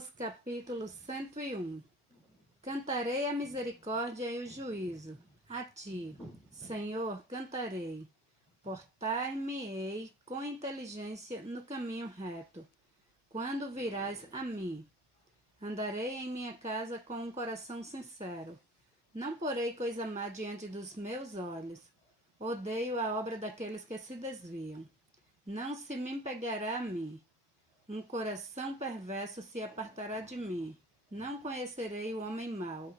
Salmos capítulo 101. Cantarei a misericórdia e o juízo. A ti, Senhor, cantarei. Portar-me-ei com inteligência no caminho reto. Quando virás a mim, andarei em minha casa com um coração sincero. Não porei coisa má diante dos meus olhos. Odeio a obra daqueles que se desviam. Não se me pegará a mim. Um coração perverso se apartará de mim. Não conhecerei o homem mau.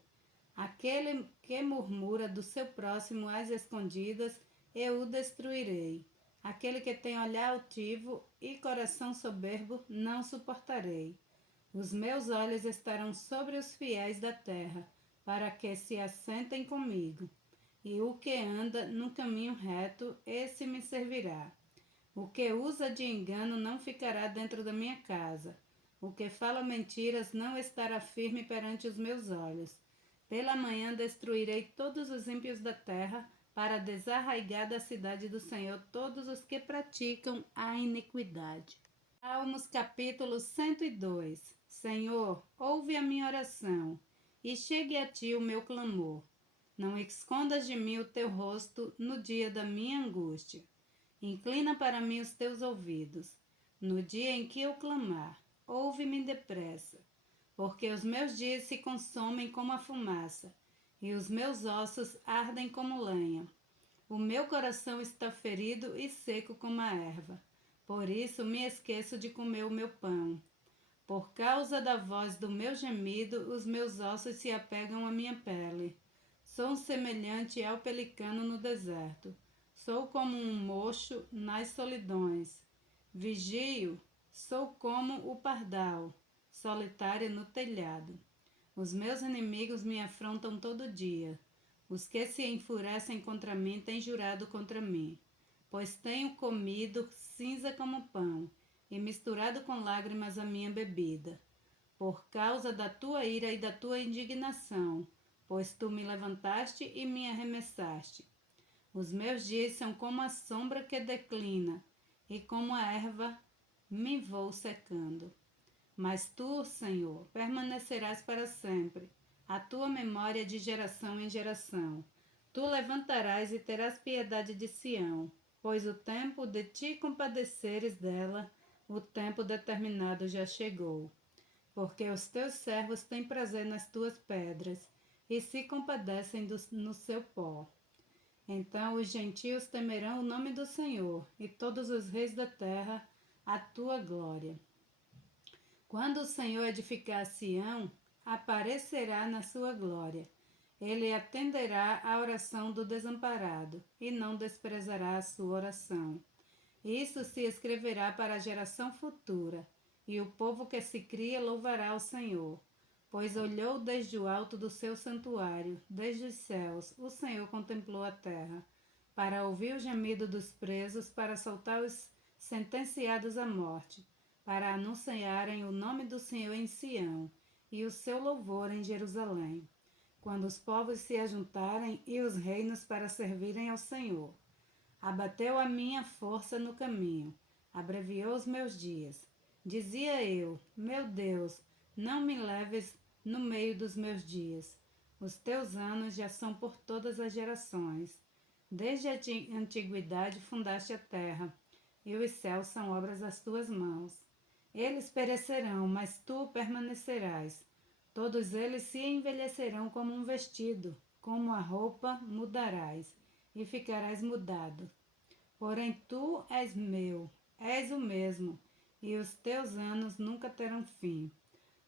Aquele que murmura do seu próximo às escondidas, eu o destruirei. Aquele que tem olhar altivo e coração soberbo, não suportarei. Os meus olhos estarão sobre os fiéis da terra, para que se assentem comigo. E o que anda no caminho reto, esse me servirá. O que usa de engano não ficará dentro da minha casa. O que fala mentiras não estará firme perante os meus olhos. Pela manhã destruirei todos os ímpios da terra, para desarraigar da cidade do Senhor todos os que praticam a iniquidade. Salmos capítulo 102. Senhor, ouve a minha oração, e chegue a ti o meu clamor. Não escondas de mim o teu rosto no dia da minha angústia. Inclina para mim os teus ouvidos. No dia em que eu clamar, ouve-me depressa. Porque os meus dias se consomem como a fumaça, e os meus ossos ardem como lenha. O meu coração está ferido e seco como a erva. Por isso me esqueço de comer o meu pão. Por causa da voz do meu gemido, os meus ossos se apegam à minha pele. Sou semelhante ao pelicano no deserto. Sou como um mocho nas solidões. Vigio, sou como o pardal, solitário no telhado. Os meus inimigos me afrontam todo dia. Os que se enfurecem contra mim têm jurado contra mim. Pois tenho comido cinza como pão, e misturado com lágrimas a minha bebida. Por causa da tua ira e da tua indignação, pois tu me levantaste e me arremessaste. Os meus dias são como a sombra que declina, e como a erva me vou secando. Mas tu, Senhor, permanecerás para sempre. A tua memória de geração em geração. Tu levantarás e terás piedade de Sião, pois o tempo de te compadeceres dela, o tempo determinado já chegou. Porque os teus servos têm prazer nas tuas pedras, e se compadecem no seu pó. Então os gentios temerão o nome do Senhor, e todos os reis da terra a tua glória. Quando o Senhor edificar Sião, aparecerá na sua glória. Ele atenderá à oração do desamparado, e não desprezará a sua oração. Isso se escreverá para a geração futura, e o povo que se cria louvará ao Senhor. Pois olhou desde o alto do seu santuário, desde os céus, o Senhor contemplou a terra, para ouvir o gemido dos presos, para soltar os sentenciados à morte, para anunciarem o nome do Senhor em Sião, e o seu louvor em Jerusalém, quando os povos se ajuntarem e os reinos para servirem ao Senhor. Abateu a minha força no caminho, abreviou os meus dias. Dizia eu, meu Deus, não me leves no meio dos meus dias. Os teus anos já são por todas as gerações. Desde a antiguidade fundaste a terra, e os céus são obras das tuas mãos. Eles perecerão, mas tu permanecerás. Todos eles se envelhecerão como um vestido, como a roupa mudarás, e ficarás mudado. Porém tu és meu, és o mesmo, e os teus anos nunca terão fim.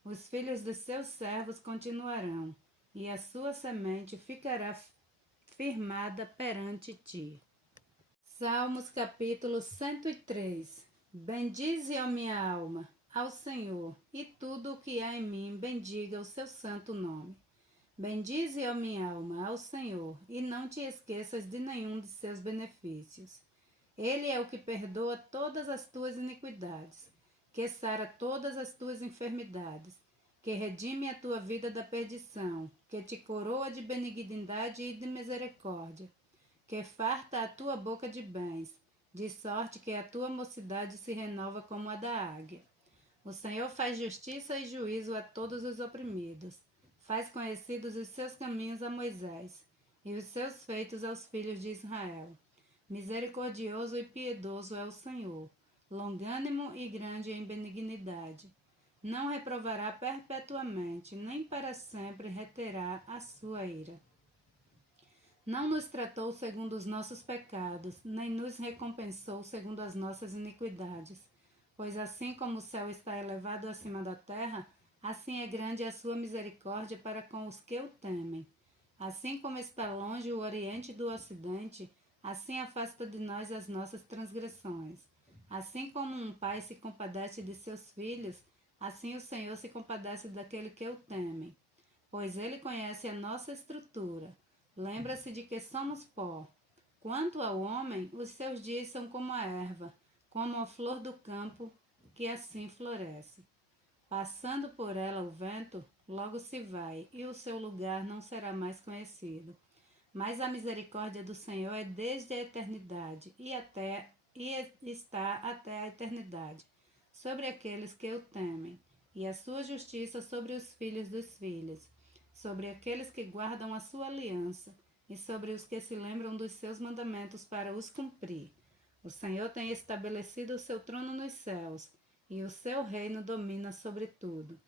Os filhos dos seus servos continuarão, e a sua semente ficará firmada perante ti. Salmos capítulo 103. Bendize, ó minha alma, ao Senhor, e tudo o que há em mim bendiga o seu santo nome. Bendize, ó minha alma, ao Senhor, e não te esqueças de nenhum de seus benefícios. Ele é o que perdoa todas as tuas iniquidades, que sara todas as tuas enfermidades, que redime a tua vida da perdição, que te coroa de benignidade e de misericórdia, que farta a tua boca de bens, de sorte que a tua mocidade se renova como a da águia. O Senhor faz justiça e juízo a todos os oprimidos. Faz conhecidos os seus caminhos a Moisés e os seus feitos aos filhos de Israel. Misericordioso e piedoso é o Senhor, longânimo e grande em benignidade. Não reprovará perpetuamente, nem para sempre reterá a sua ira. Não nos tratou segundo os nossos pecados, nem nos recompensou segundo as nossas iniquidades. Pois assim como o céu está elevado acima da terra, assim é grande a sua misericórdia para com os que o temem. Assim como está longe o oriente do ocidente, assim afasta de nós as nossas transgressões. Assim como um pai se compadece de seus filhos, assim o Senhor se compadece daquele que o temem. Pois ele conhece a nossa estrutura. Lembra-se de que somos pó. Quanto ao homem, os seus dias são como a erva, como a flor do campo, que assim floresce. Passando por ela o vento, logo se vai, e o seu lugar não será mais conhecido. Mas a misericórdia do Senhor é desde a eternidade, e está até a eternidade, sobre aqueles que o temem, e a sua justiça sobre os filhos dos filhos, sobre aqueles que guardam a sua aliança, e sobre os que se lembram dos seus mandamentos para os cumprir. O Senhor tem estabelecido o seu trono nos céus, e o seu reino domina sobre tudo.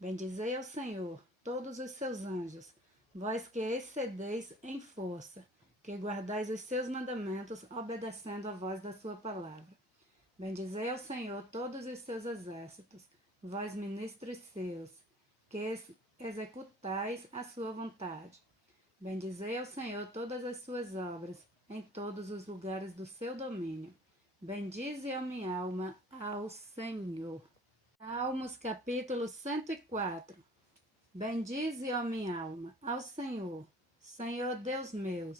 Bendizei ao Senhor, todos os seus anjos, vós que excedeis em força, que guardais os seus mandamentos, obedecendo a voz da sua palavra. Bendizei ao Senhor todos os seus exércitos, vós ministros seus, que executais a sua vontade. Bendizei ao Senhor todas as suas obras, em todos os lugares do seu domínio. Bendize a minha alma ao Senhor. Salmos capítulo 104. Bendize, ó minha alma, ao Senhor. Senhor Deus meu,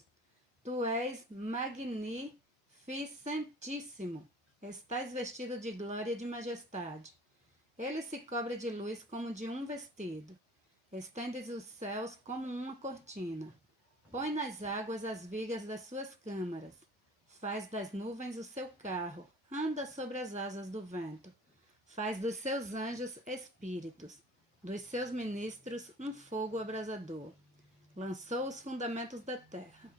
tu és magnificentíssimo. Estás vestido de glória e de majestade. Ele se cobre de luz como de um vestido. Estendes os céus como uma cortina. Põe nas águas as vigas das suas câmaras. Faz das nuvens o seu carro. Anda sobre as asas do vento. Faz dos seus anjos espíritos, dos seus ministros um fogo abrasador. Lançou os fundamentos da terra.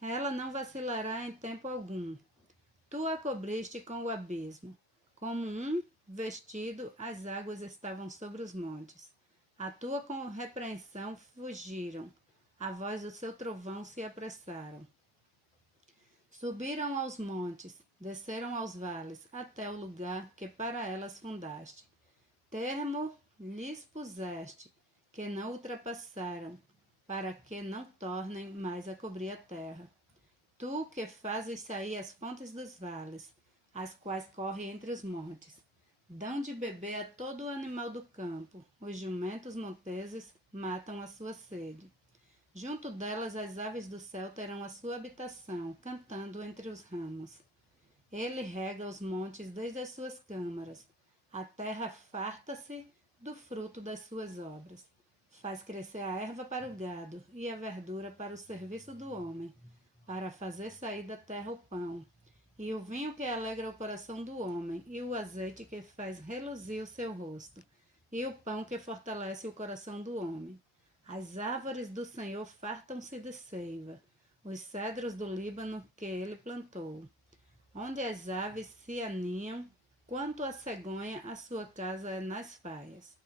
Ela não vacilará em tempo algum. Tu a cobriste com o abismo. Como um vestido, as águas estavam sobre os montes. A tua repreensão fugiram. A voz do seu trovão se apressaram. Subiram aos montes, desceram aos vales, até o lugar que para elas fundaste. Termo lhes puseste, que não ultrapassaram, para que não tornem mais a cobrir a terra. Tu que fazes sair as fontes dos vales, as quais correm entre os montes, dão de beber a todo o animal do campo, os jumentos monteses matam a sua sede. Junto delas as aves do céu terão a sua habitação, cantando entre os ramos. Ele rega os montes desde as suas câmaras. A terra farta-se do fruto das suas obras. Faz crescer a erva para o gado e a verdura para o serviço do homem, para fazer sair da terra o pão, e o vinho que alegra o coração do homem, e o azeite que faz reluzir o seu rosto, e o pão que fortalece o coração do homem. As árvores do Senhor fartam-se de seiva, os cedros do Líbano que ele plantou. Onde as aves se aninham, quanto a cegonha, a sua casa é nas faias.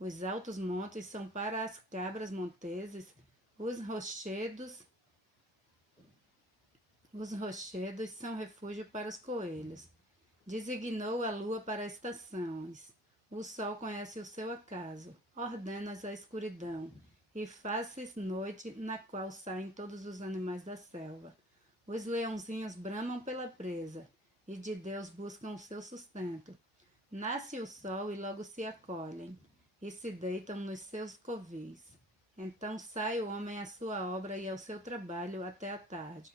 Os altos montes são para as cabras monteses, os rochedos são refúgio para os coelhos. Designou a lua para estações. O sol conhece o seu acaso, ordenas a escuridão, e fazes noite na qual saem todos os animais da selva. Os leãozinhos bramam pela presa, e de Deus buscam o seu sustento. Nasce o sol e logo se acolhem, e se deitam nos seus covis. Então sai o homem à sua obra e ao seu trabalho até a tarde.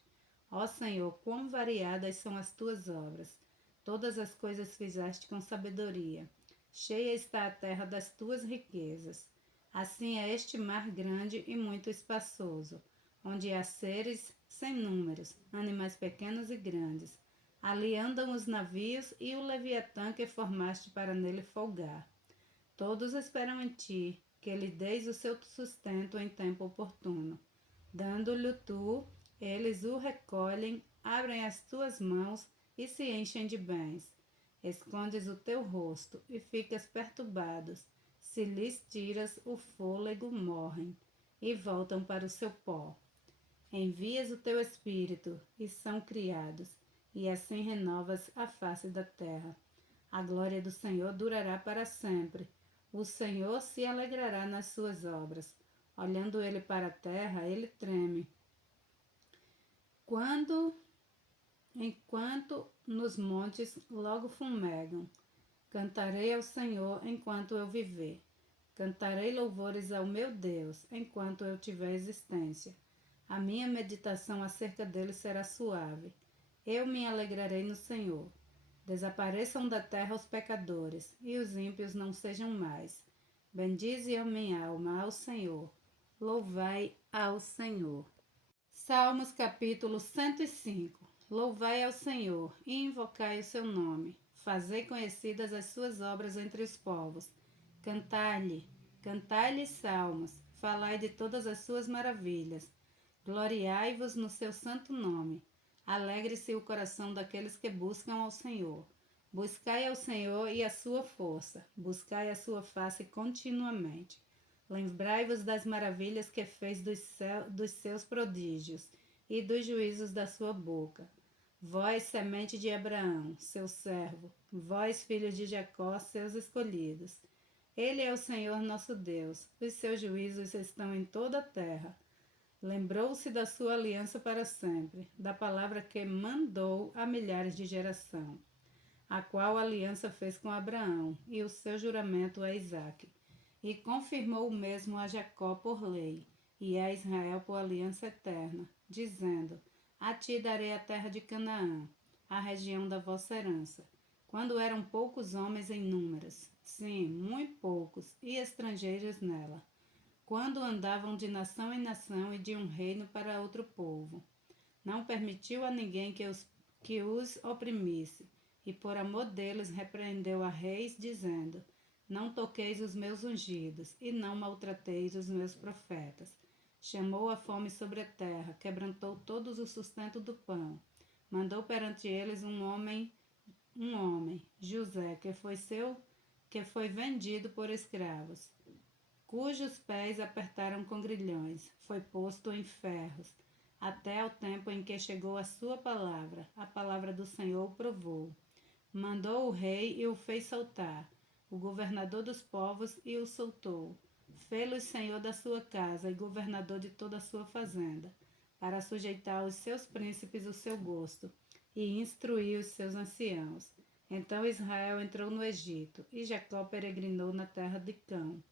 Ó Senhor, quão variadas são as tuas obras! Todas as coisas fizeste com sabedoria. Cheia está a terra das tuas riquezas. Assim é este mar grande e muito espaçoso, onde há seres sem números, animais pequenos e grandes. Ali andam os navios e o Leviatã que formaste para nele folgar. Todos esperam em ti, que lhe deis o seu sustento em tempo oportuno. Dando-lhe tu, eles o recolhem, abrem as tuas mãos e se enchem de bens. Escondes o teu rosto e ficas perturbados. Se lhes tiras o fôlego, morrem e voltam para o seu pó. Envias o teu espírito e são criados, e assim renovas a face da terra. A glória do Senhor durará para sempre. O Senhor se alegrará nas suas obras. Olhando ele para a terra, ele treme. Enquanto nos montes logo fumegam, cantarei ao Senhor enquanto eu viver. Cantarei louvores ao meu Deus enquanto eu tiver existência. A minha meditação acerca dele será suave. Eu me alegrarei no Senhor. Desapareçam da terra os pecadores, e os ímpios não sejam mais. Bendize a minha alma ao Senhor. Louvai ao Senhor. Salmos capítulo 105. Louvai ao Senhor e invocai o seu nome. Fazei conhecidas as suas obras entre os povos. Cantai-lhe salmos. Falai de todas as suas maravilhas. Gloriai-vos no seu santo nome. Alegre-se o coração daqueles que buscam ao Senhor. Buscai ao Senhor e a sua força. Buscai a sua face continuamente. Lembrai-vos das maravilhas que fez dos seus prodígios e dos juízos da sua boca. Vós, semente de Abraão, seu servo, vós, filhos de Jacó, seus escolhidos. Ele é o Senhor nosso Deus, os seus juízos estão em toda a terra. Lembrou-se da sua aliança para sempre, da palavra que mandou a milhares de geração, a qual aliança fez com Abraão e o seu juramento a Isaque, e confirmou o mesmo a Jacó por lei, e a Israel por aliança eterna, dizendo: a ti darei a terra de Canaã, a região da vossa herança, quando eram poucos homens em números, sim, muito poucos, e estrangeiros nela, quando andavam de nação em nação e de um reino para outro povo. Não permitiu a ninguém que os oprimisse, e por amor deles repreendeu a reis, dizendo: não toqueis os meus ungidos, e não maltrateis os meus profetas. Chamou a fome sobre a terra, quebrantou todos o sustento do pão. Mandou perante eles um homem, José, que foi vendido por escravos, cujos pés apertaram com grilhões, foi posto em ferros, até ao tempo em que chegou a sua palavra. A palavra do Senhor o provou. Mandou o rei e o fez soltar, o governador dos povos e o soltou. Fê-lo senhor da sua casa e governador de toda a sua fazenda, para sujeitar aos seus príncipes o seu gosto e instruir os seus anciãos. Então Israel entrou no Egito, e Jacó peregrinou na terra de Cão.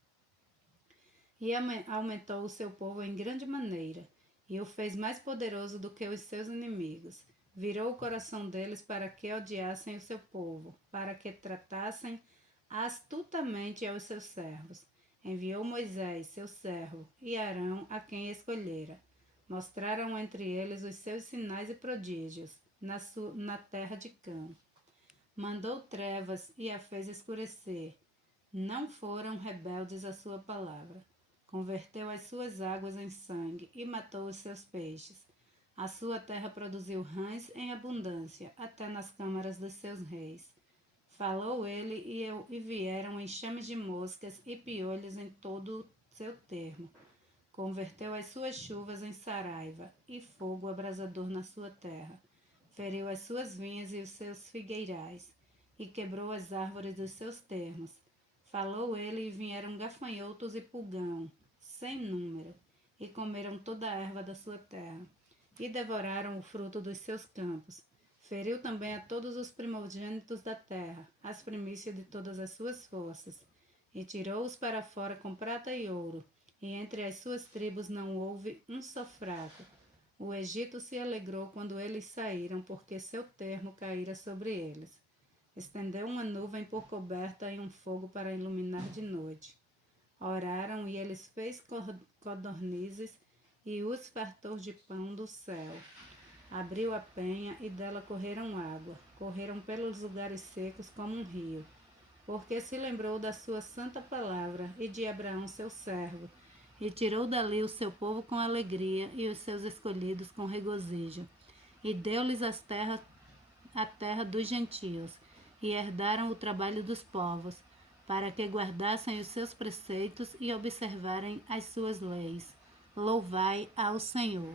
E aumentou o seu povo em grande maneira, e o fez mais poderoso do que os seus inimigos. Virou o coração deles para que odiassem o seu povo, para que tratassem astutamente aos seus servos. Enviou Moisés, seu servo, e Arão, a quem escolhera. Mostraram entre eles os seus sinais e prodígios, na terra de Cã. Mandou trevas e a fez escurecer. Não foram rebeldes à sua palavra. Converteu as suas águas em sangue e matou os seus peixes. A sua terra produziu rãs em abundância, até nas câmaras dos seus reis. Falou ele e vieram enxames de moscas e piolhos em todo o seu termo. Converteu as suas chuvas em saraiva e fogo abrasador na sua terra. Feriu as suas vinhas e os seus figueirais, e quebrou as árvores dos seus termos. Falou ele e vieram gafanhotos e pulgão, sem número, e comeram toda a erva da sua terra, e devoraram o fruto dos seus campos. Feriu também a todos os primogênitos da terra, as primícias de todas as suas forças, e tirou-os para fora com prata e ouro, e entre as suas tribos não houve um só fraco. O Egito se alegrou quando eles saíram, porque seu termo caíra sobre eles. Estendeu uma nuvem por coberta e um fogo para iluminar de noite. Oraram e eles fez codornizes e os fartou de pão do céu. Abriu a penha e dela correram água, correram pelos lugares secos como um rio. porque se lembrou da sua santa palavra e de Abraão seu servo, e tirou dali o seu povo com alegria e os seus escolhidos com regozijo, e deu-lhes a terra dos gentios, e herdaram o trabalho dos povos, para que guardassem os seus preceitos e observarem as suas leis. Louvai ao Senhor.